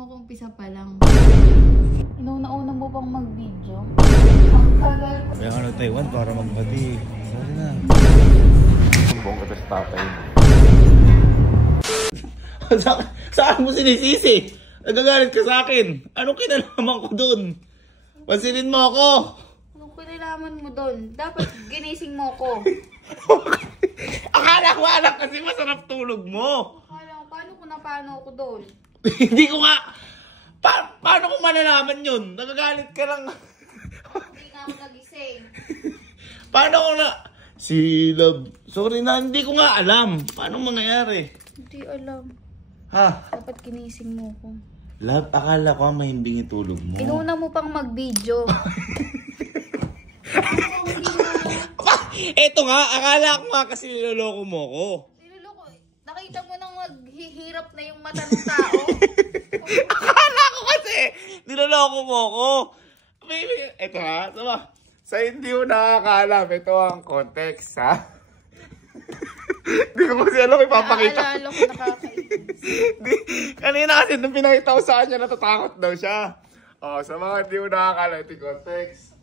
mo kung umpisa pa lang. Inauna-una mo pang mag-video. Kaya ka na Taiwan para magbati. Sorry na. Buong ka sa tatay mo. Saan mo sinisisi? Nagagalit ka sa akin. Anong kinalaman ko dun? Pansinin mo ako. Anong kinalaman mo dun? Dapat ginising mo ko. Akala ko anak kasi masarap tulog mo. Akala ko, paano ako dun? Hindi ko nga. Paano ko malalaman yun? Nagagalit ka lang. Hindi nga ako nagising. Paano ko na... Si Love. Sorry na, hindi ko nga alam. Paano mangyayari? Hindi alam. Ha? Dapat ginising mo ko. Love, akala ko mahimbing itulog mo. Inuna mo pang mag-video. Eto nga, akala ko nga kasi niloloko mo ko. Niloloko. Nakita mo nang maghihirap na yung mata ng tao. Akala ko kasi niloloko mo ko. Baby, eto ha, sama. Sa hindi mo nakakaalam, ito ang context, ha? Hindi ko kasi alam, ipapakita. Naalala ko, nakakainis. Kanina kasi nung pinakita ko sa kanya, natatakot daw siya. O, sa mga hindi mo nakakaalam, ito yung context.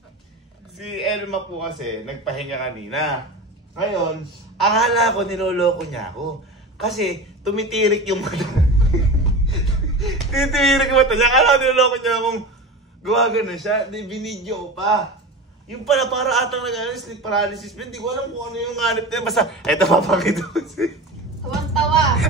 Si Elma po kasi, nagpahinga kanina. Ngayon, akala ko niloloko niya ako. Kasi, tumitirik yung mata. Tumitirik yung mata niya. Akala ko niloloko niya akong gawa na siya. Di, binidyo ko pa. Yung pala, para atang sleep paralysis. Hindi ko alam kung ano yung hanip niya. Basta, eto papakita ko siya. Tawang-tawa.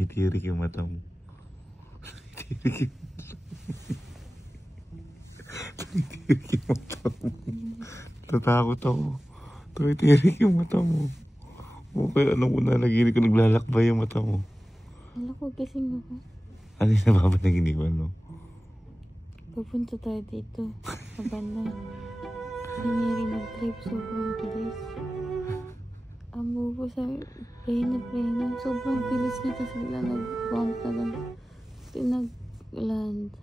Tumitirik yung mata mo. Tumitirik yung mata mo. Tatakot ako. Tumitirik yung mata mo. Okay, ano ko nalaginig ko, naglalakbay yung mata mo. Alam ko, gising ako. Ano yung napapanaginig ko, ano? Papunta tayo dito. Maganda. Hindi nag-trip, sobrang bilis. Ang bubo sa play na. Sobrang bilis niya, tapos bigla nag-bump na lang. Nag-land.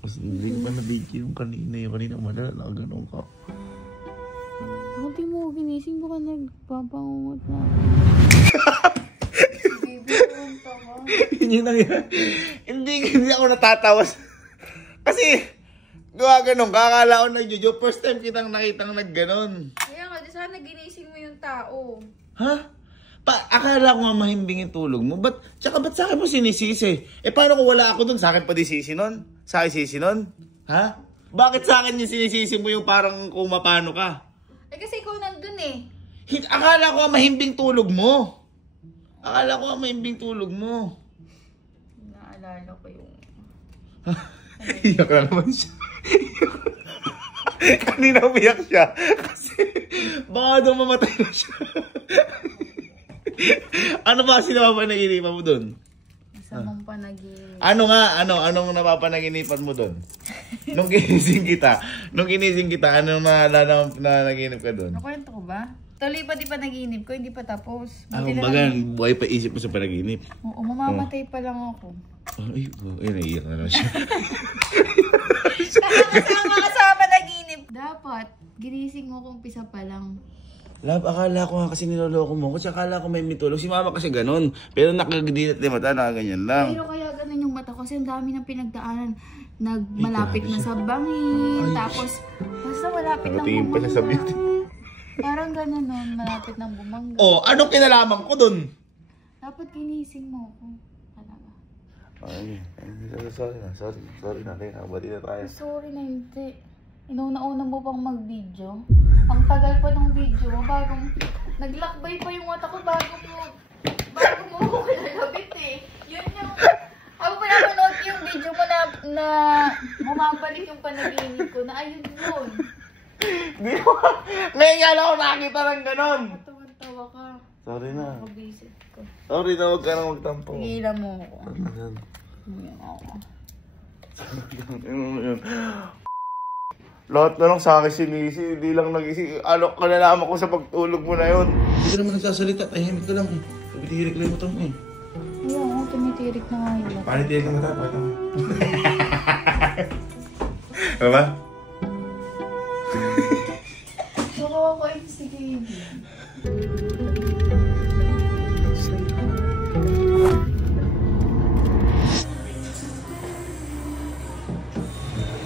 Mas hindi ko pa na-video yung kanina. Yung kanina malala, gano'n ka. Kung di mo ginising, baka nagpapangungot na. Baby, punta ka. Yun yung nangyari. Hindi ako natatawas. Kasi, gawa gano'n, kakala ko nag-jojo. First time kitang nakitang nag-ganon. Kaya nga, di sana ginising mo yung tao. Ha? Akala ko nga mahimbing yung tulog mo. Tsaka ba't sa akin mo sinisisi? Eh paano kung wala ako dun? Sa akin pa di sisi nun? Sa akin sisi nun? Ha? Bakit sa akin yung sinisisi mo yung parang kung mapano ka? Eh kasi ikaw nandun eh. Akala ko nga mahimbing tulog mo. Akala ko nga mahimbing tulog mo. Naalala ko yung... Iyak na naman siya. Kanina umiyak siya. Kasi baka daw mamatay na siya. Ano ba sinapapanaghinipan mo dun? Masamang panaginip. Anong napapanaginipan mo dun? Nung ginising kita, anong naalala na naginip ka dun? Nakwento ko ba? Tuloy pa di pa naginip ko, hindi pa tapos. Baga, buhay pa isip mo sa panaginip. Oo, mamamatay pa lang ako. Ay, naiiyak na naman siya. Kasama ka sa panaginip. Dapat, ginising mo kung umpisa pa lang. Love, akala ko nga kasi niloloko mo. Kasi akala ko may mitulog. Si mama kasi ganun. Pero nakagdilat na mata, nakaganyan lang. Pero kaya ganun yung mata ko kasi ang dami ng pinagdaanan. Malapit na sa bangin. Tapos, basta malapit ng Nakatingin pa siya sa beauty. Parang ganun nun, malapit ng bumangga. Oh, anong kinalaman ko dun? Dapat ginising mo ako. Talaga. Ay, sorry na. Bati na tayo. Sorry na hindi. Inauna-una mo pang mag-video. Ang tagal pa ng video mo, naglakbay pa yung mata ko bago mo ko kinalabit eh. Yun yung, ako pa napanood yung video Ngayon nga lang ako nakakita ng ganon. Tawan-tawa ka. Sorry na. Nakabisit ko. Sorry na, huwag ka nang magtampo. Tigilan mo ako. Ayan. Ngayon ako. Lahat na lang sa akin sinisi, hindi lang nag-isi. Alok ka na naman ko sa pagtulog mo na yun. Hindi ka naman nagsasalita, tahimik ka lang eh. Tumitirik lang mo ito eh. Oo, tumitirik na nga yun. Paano tirik ka mata? Pakita mo. Diba? Nakawa ko ay si Gaby.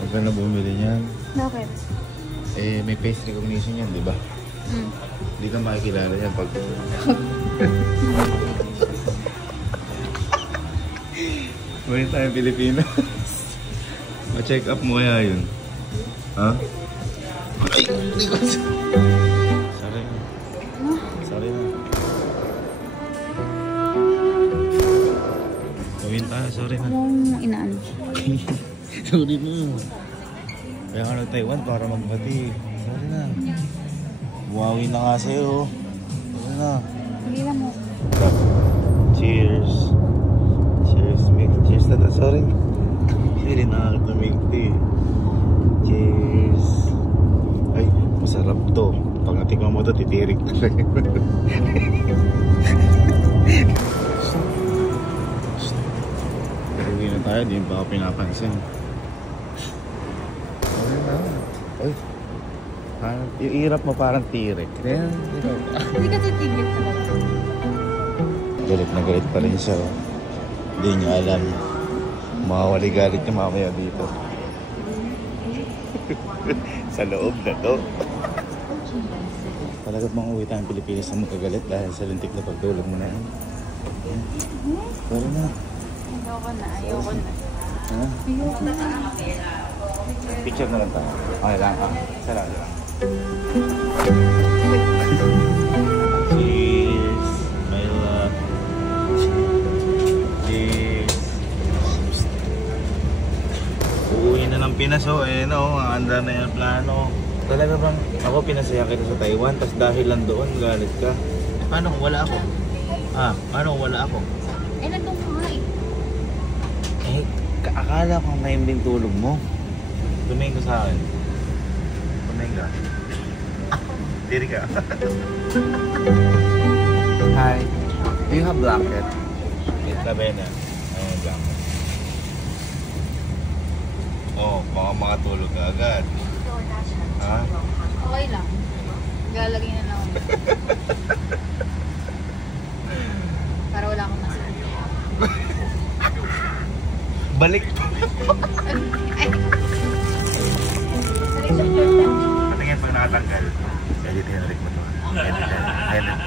Huwag ka na bumili niyan. Bakit? Eh, may face recognition yan, di ba? Hindi ka makikilala yan pag... Ngayon tayo Pilipinas. Ma-check up mo kaya yun. Ha? Ay, hindi ko... Sorry na. Sorry na. Gawin tayo, sorry na. Anong inaan? Sorry na. Kaya ka nag-Taiwan para magbati. Sorry na. Bumawi na nga sa'yo. Sorry na. Tigilan mo. Cheers. Cheers, Mick. Cheers na. Sorry. Sorry na. Tumig tea. Cheers. Ay, masarap to. Pag natikman mo to, titirik talaga. Uwi na tayo. Di ba ako pinapansin? Sorry na. Uy. Yung irap mo parang tirik. Hindi ka titigil talaga. Galit na galit pa rin siya. Hindi niya alam. Makawali galit niya mamaya dito. Sa loob na to. Talagang mga uwi tayong Pilipinas na magkagalit dahil sa lintik na pagtulog mo na yan. Sorry na. Ayoko na, ayoko na. Ha? Ayoko na. Picture na lang tayo. Okay lang. Isa lang. Cheers. My love. Cheers. Uuwi na ng Pinas oh. Eh no, handa na yung plano. Talaga bang ako pinasaya kita sa Taiwan, tas dahil lang doon galit ka? Paano kung wala ako? Paano kung wala ako? Eh, nandun ka nga eh. Eh, akala ko mahimbing tulog mo. Tumingin ka sa akin. Tumingin ka. Diri ka. Hi. Do you have blanket? Tabi na. Ayun lang. Oh, baka makatulog ka agad. Ha? Okay lang. Galagay na lang ako. Para wala akong nasa. Balik. Patingin pag nakatanggal. Edit Henrik mo to. Edit.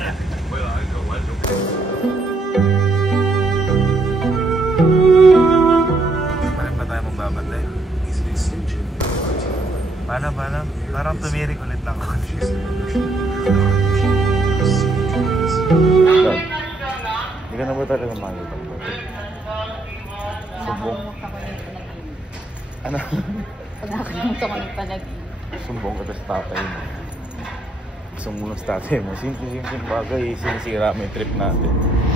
Paano pa tayo magbabantay? Paano? Parang tumirik ulit lang ako. Hindi ka na ba talaga makikita mo? Sumbong. Nakakalimutan ko ng panaginip. Ano? Pag nakakalimutan ko ng panaginip. Sumbong ka sa tatay mo. Sumbong ka sa tatay mo. Simple bagay. Sinisira mo yung trip natin.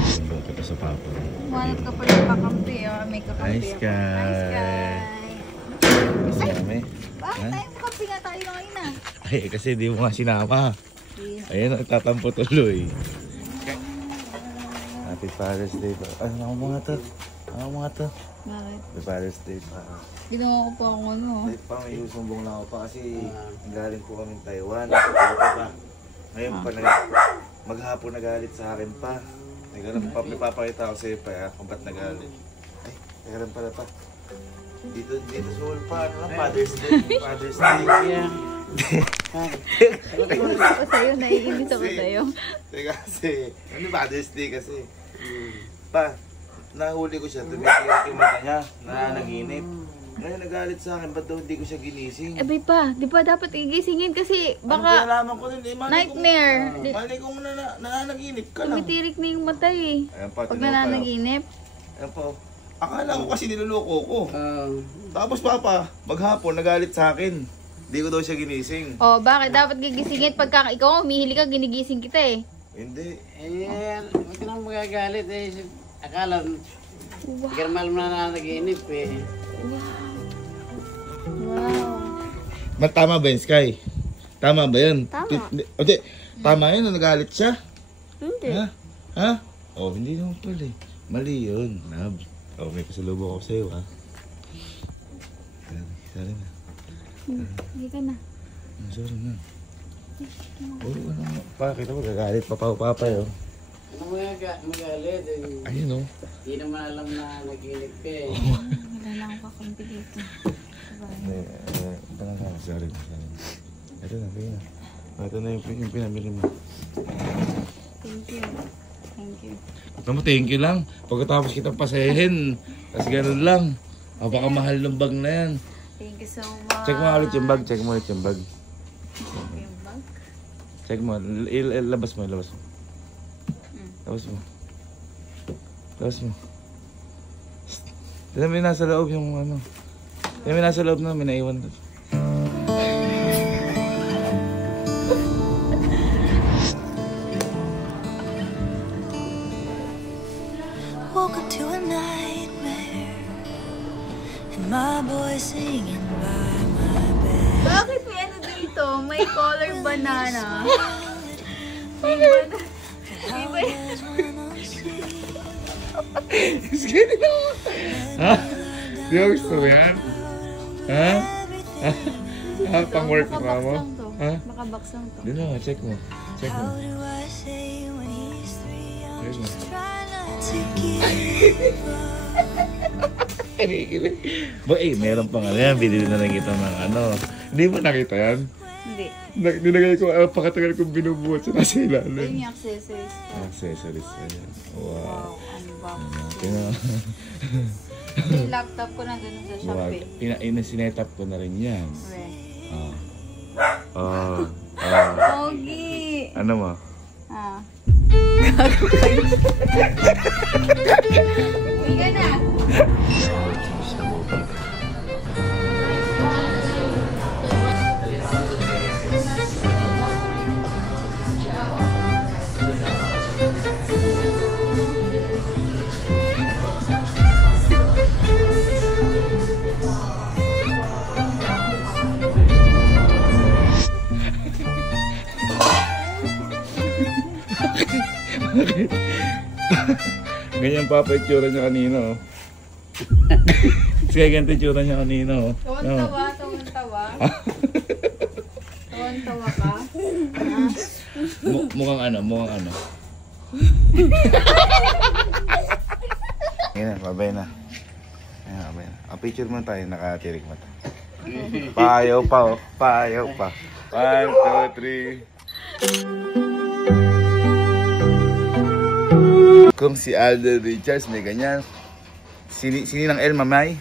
Sumbong ka sa papa. Wanat ka pa ng kakampi. May kakampi. Hi, Sky. Gusto kami? Bakit tayo kakampi nga tayo ngayon ah? Ay, kasi di mo nga sinama. Ayun, nagtatampo tuloy. Happy Father's Day pa. Ano mga to? Bakit? Happy Father's Day pa. Ginawa ko pa ako ano. Ay pa, may susumbong na ako pa kasi galing po kami Taiwan. Pa. Ngayon pa maghapon nagalit sa akin pa. May papakita ako sa'yo pa kung ba't nagalit. Ay, nagalan pala pa. Dito sa wall pa, ano lang, Father's Day. Father's Day. Yeah. Naiinis ako sa'yo. Naiinis ako sa'yo. Teka kasi, ano Father's Day kasi. Pa, nahuli ko siya, tumitigil yung mata niya, nananaginip. Ngayon nagalit sa akin, ba't daw hindi ko siya ginising? Eh, bay pa. Di ba dapat igisingin kasi Anong baka kinalaman ko din? nightmare. Mali kong nananaginip ka lang. Tumitirik na yung mata eh. Ayan pa, Pag tinawag pa. nananaginip. Ayan pa. Akala ko kasi niloloko ko. Tapos papa, maghapon nagalit sa akin. Hindi ko daw siya ginising. Oh, bakit? Dapat gigisingin pagka ikaw humihili ka, ginigising kita eh. Hindi. Huwag ka nang magagalit eh. Akala, Wow. garmal mo na nag-iinip eh. Wow. Tama ba yun, Sky? Tama ba yun? Tama. Okay, tama yun, nagalit siya. Hindi. Ha? Ha? Oh, hindi naman pala eh. Mali yun, Nab. Oh, may pasalubong ako sa'yo, ha? Sorry na. Hindi ka na. Sorry na. Oh, ano? Pakita mo, gagalit pa papa yun. Ano magalit eh. Ayun, oh. Hindi naman alam na nag-iinip ka eh. Wala lang ako kakampi dito. Sorry. Ito na, bigyan na. Ito na yung pinamili mo. Thank you. Thank you. Naman, thank you lang. Pagkatapos kitang pasahin, tapos ganun lang. Baka mahal ng bag na yan. Thank you so much. Check mo ulit yung bag, check mo ulit yung bag. Yung bag? Check mo, labas mo. Labas mo. Labas mo. Tignan mo yung nasa loob yung ano. Tignan mo yung nasa loob na, may naiwan. Woke up to a nightmare and my voice singing by my bed. Bakit may ano dito? May color banana. May banana. May Ha? Di ba gusto mo yan? Ha? Ha? Pang-work mo mo? Ha? Makabox lang to. Di na, check mo. Check mo. How do I say when he's 3? I'm Check mo. just trying not to give up. Kinikilig. Eh, meron pang ano yan. Binili na lang kita ng ano. Hindi mo nakita yan? Hindi. Nilagay ko, pakatagal kong binubuhat sa nasa Ayun ilalim. yung accessories ko. Accessories. Ayan. Wow. Wow, unbox. Tingnan. Yung laptop ko na ganun sa Wag. Shopee. Sinetap ko na rin yan. Okay. Pogi! Ano mo? Ah. Uwi ka na! Ganyan pa itsura niya kanina, oh. Kaya ganito itsura niya kanina, oh. Tawan-tawa, tawan-tawa. Tawan-tawa ka. Mukhang ano. Ayan, babay na. Picture mo tayo, nakatirik mo tayo. Payaw pa, oh. Payaw pa. 1, 2, 3. Kung si Alden Richards may ganyan, sini ng Elma May?